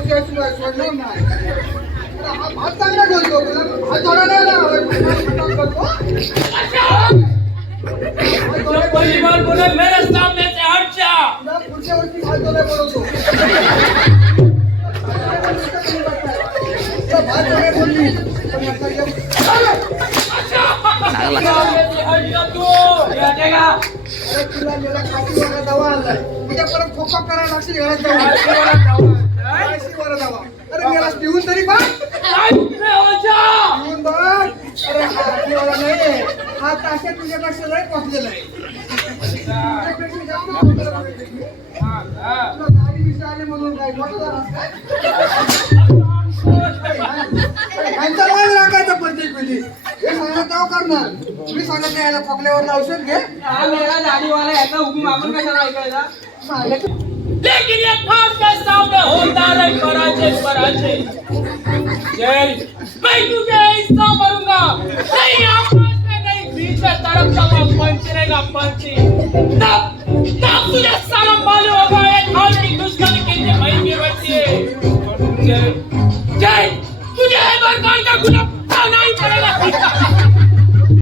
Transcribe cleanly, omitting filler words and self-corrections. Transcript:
त्याशिवाय सोडणार नाही. हा भात चांगला बोलतो, भात थोडा नाही ना पहिली बार बोले मेरे सामने से हट जा. पुढच्या वर्षी भात थोडा बनवतो. भात थोडा बोलली तुला मेला काशीवाला दवा आणलाय. उद्या परत खोका करायला लागतील घरात जाऊन. काशीवाला दवा. अरे मेला पिऊन तरी बघ. पिऊन बघ. अरे हा पिवाला नाही, हा ताशा तुझ्यापेक्षा लय कॉस्टलेला आहे. तुझ्यापेक्षा जास्त कॉस्टलेला आहे. तुला गाडी दिसली आली म्हणून काय मोठं झालास काय? ह्यांचा माल राखायचा प्रत्येक वेळी. हे सांगत नाव करणार. मी सांगत नाही याला खोकल्यावर औषध घे. लेकिन ये खान के सामने होता रहे पराजय पराजय. जय मैं तुझे ऐसा मरूंगा नहीं आपस में नहीं पीछे तरफ का पंच रहेगा पंची. तब तुझे सारा मालूम होगा ये खान की दुश्मनी कितनी महंगी होती है. जय जय तुझे एक बार कान का गुलाब नहीं पड़ेगा.